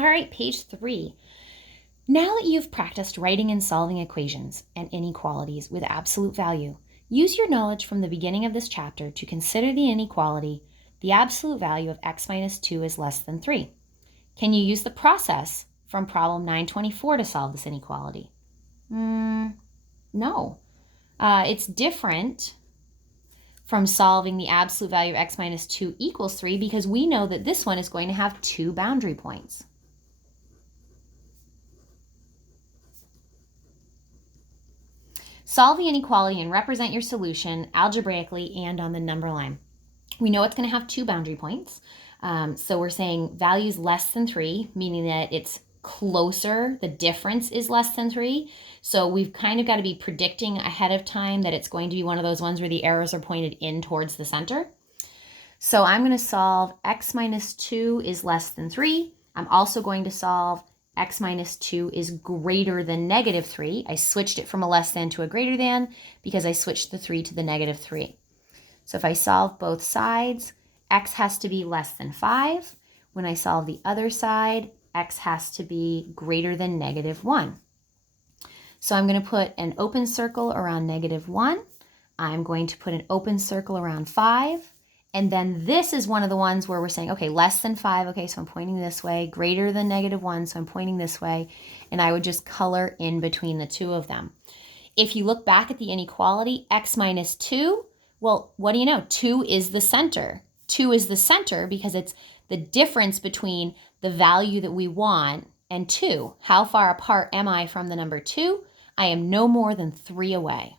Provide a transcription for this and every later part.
All right, page 3. Now that you've practiced writing and solving equations and inequalities with absolute value, use your knowledge from the beginning of this chapter to consider the inequality, the absolute value of x minus 2 is less than 3. Can you use the process from problem 924 to solve this inequality? No. It's different from solving the absolute value of x minus 2 equals 3 because we know that this one is going to have 2 boundary points. Solve the inequality and represent your solution algebraically and on the number line. We know it's going to have 2 boundary points. So we're saying values less than 3, meaning that it's closer, the difference is less than 3. So we've kind of got to be predicting ahead of time that it's going to be one of those ones where the arrows are pointed in towards the center. So I'm going to solve x minus 2 is less than 3. I'm also going to solve x minus 2 is greater than negative 3. I switched it from a less than to a greater than because I switched the 3 to the negative 3. So if I solve both sides, x has to be less than 5. When I solve the other side, x has to be greater than negative 1. So I'm going to put an open circle around negative 1. I'm going to put an open circle around 5. And then this is one of the ones where we're saying, okay, less than 5. Okay, so I'm pointing this way. Greater than negative 1, so I'm pointing this way. And I would just color in between the two of them. If you look back at the inequality, x minus 2, well, what do you know? 2 is the center. 2 is the center because it's the difference between the value that we want and 2. How far apart am I from the number 2? I am no more than 3 away.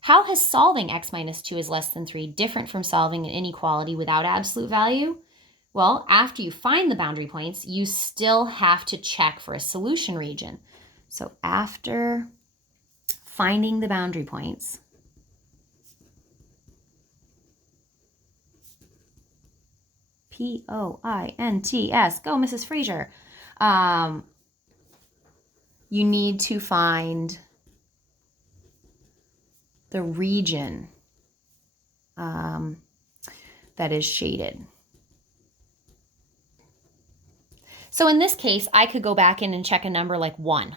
How has solving x minus 2 is less than 3 different from solving an inequality without absolute value? Well, after you find the boundary points, you still have to check for a solution region. So after finding the boundary points, P-O-I-N-T-S, go Mrs. Fraser. You need to find the region that is shaded. So in this case, I could go back in and check a number like 1.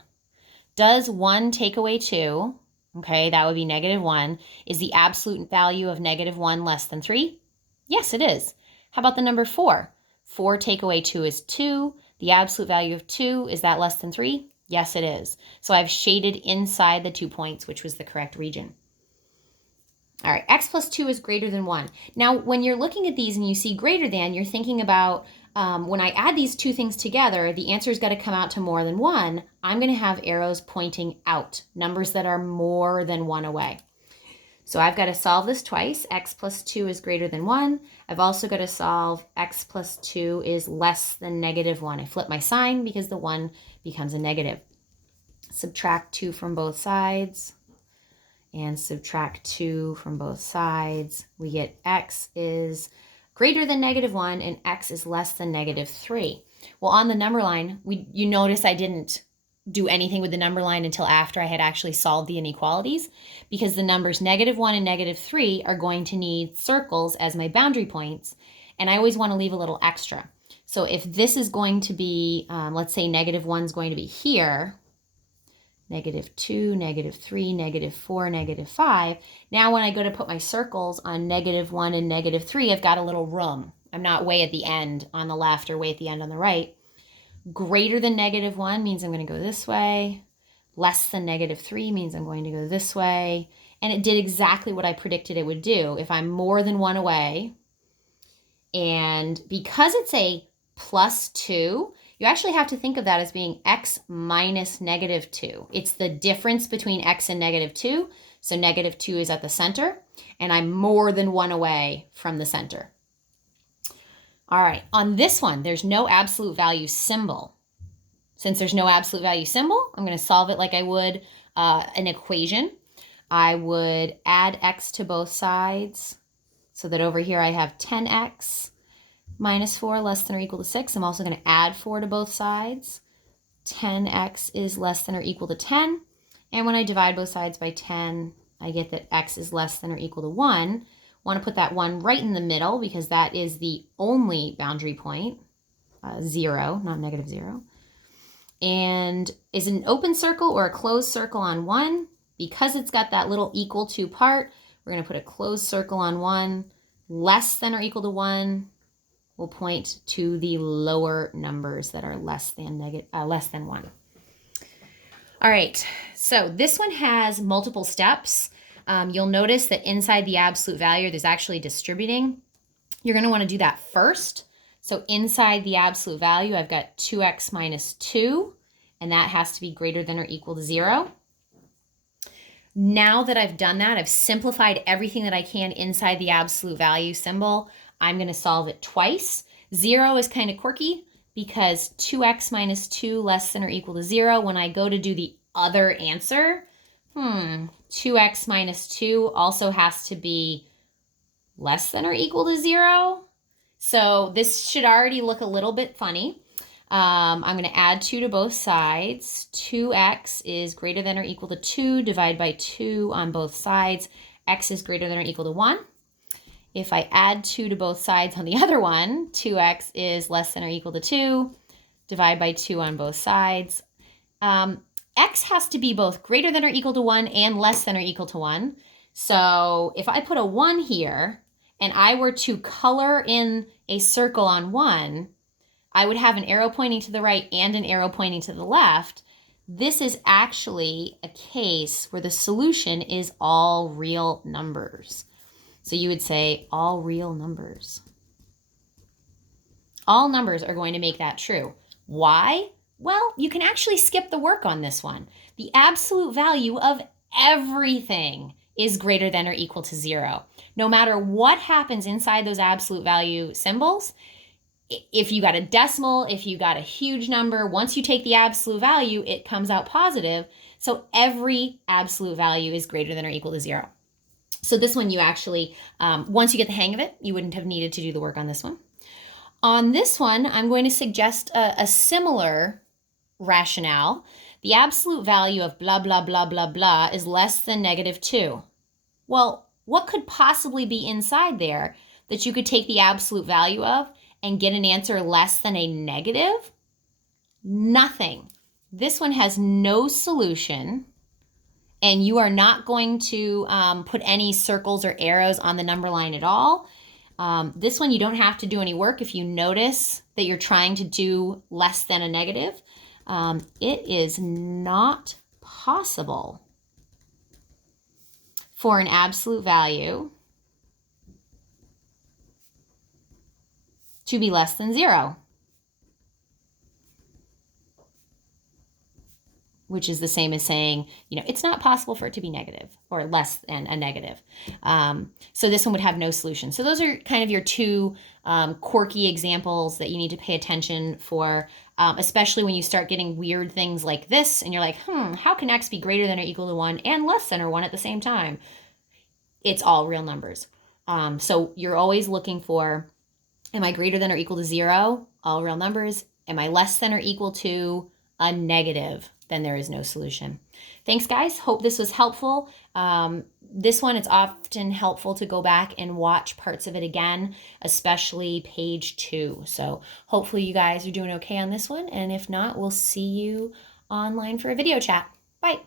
Does 1 take away 2? Okay, that would be negative 1. Is the absolute value of negative 1 less than 3? Yes, it is. How about the number 4? 4 take away 2 is 2. The absolute value of 2, is that less than 3? Yes, it is. So I've shaded inside the 2 points, which was the correct region. All right, x plus 2 is greater than 1. Now, when you're looking at these and you see greater than, you're thinking about when I add these two things together, the answer's got to come out to more than 1. I'm going to have arrows pointing out, numbers that are more than 1 away. So I've got to solve this twice. X plus 2 is greater than 1. I've also got to solve x plus 2 is less than negative 1. I flip my sign because the 1 becomes a negative. Subtract 2 from both sides and subtract 2 from both sides. We get x is greater than negative 1 and x is less than negative 3. Well, on the number line, you notice I didn't do anything with the number line until after I had actually solved the inequalities because the numbers negative 1 and negative 3 are going to need circles as my boundary points, and I always want to leave a little extra. So if this is going to be, let's say negative 1 is going to be here, negative 2, negative 3, negative 4, negative 5. Now when I go to put my circles on negative 1 and negative 3, I've got a little room. I'm not way at the end on the left or way at the end on the right. Greater than negative 1 means I'm going to go this way. Less than negative 3 means I'm going to go this way. And it did exactly what I predicted it would do. If I'm more than 1 away, and because it's a plus 2, you actually have to think of that as being x minus negative 2. It's the difference between x and negative 2. So negative 2 is at the center, and I'm more than 1 away from the center. All right, on this one, there's no absolute value symbol. Since there's no absolute value symbol, I'm going to solve it like I would an equation. I would add x to both sides so that over here I have 10x minus 4 less than or equal to 6. I'm also going to add 4 to both sides. 10x is less than or equal to 10. And when I divide both sides by 10, I get that x is less than or equal to 1. Want to put that 1 right in the middle because that is the only boundary point. 0, not negative 0. And is it an open circle or a closed circle on 1? Because it's got that little equal to part, we're going to put a closed circle on 1. Less than or equal to 1 will point to the lower numbers that are less than 1. All right, so this one has multiple steps. You'll notice that inside the absolute value, there's actually distributing. You're going to want to do that first. So inside the absolute value, I've got 2x minus 2, and that has to be greater than or equal to 0. Now that I've done that, I've simplified everything that I can inside the absolute value symbol. I'm going to solve it twice. 0 is kind of quirky because 2x minus 2 less than or equal to 0. When I go to do the other answer, 2x minus 2 also has to be less than or equal to 0. So this should already look a little bit funny. I'm going to add 2 to both sides. 2x is greater than or equal to 2. Divide by 2 on both sides. X is greater than or equal to 1. If I add 2 to both sides on the other one, 2x is less than or equal to 2. Divide by 2 on both sides. X has to be both greater than or equal to 1 and less than or equal to 1. So if I put a 1 here, and I were to color in a circle on 1, I would have an arrow pointing to the right and an arrow pointing to the left. This is actually a case where the solution is all real numbers. So you would say all real numbers. All numbers are going to make that true. Why? Well, you can actually skip the work on this one. The absolute value of everything is greater than or equal to 0. No matter what happens inside those absolute value symbols, if you got a decimal, if you got a huge number, once you take the absolute value, it comes out positive. So every absolute value is greater than or equal to 0. So this one you actually, once you get the hang of it, you wouldn't have needed to do the work on this one. On this one, I'm going to suggest a similar rationale. The absolute value of blah, blah, blah, blah, blah is less than negative 2. Well, what could possibly be inside there that you could take the absolute value of and get an answer less than a negative? Nothing. This one has no solution, and you are not going to put any circles or arrows on the number line at all. This one you don't have to do any work if you notice that you're trying to do less than a negative. It is not possible for an absolute value to be less than 0, which is the same as saying, it's not possible for it to be negative or less than a negative. So this one would have no solution. So those are kind of your two quirky examples that you need to pay attention for, especially when you start getting weird things like this and you're like, how can x be greater than or equal to 1 and less than or 1 at the same time? It's all real numbers. So you're always looking for, am I greater than or equal to 0? All real numbers. Am I less than or equal to a negative? Then there is no solution. Thanks, guys. Hope this was helpful. This one, it's often helpful to go back and watch parts of it again, especially page 2. So hopefully you guys are doing okay on this one. And if not, we'll see you online for a video chat. Bye.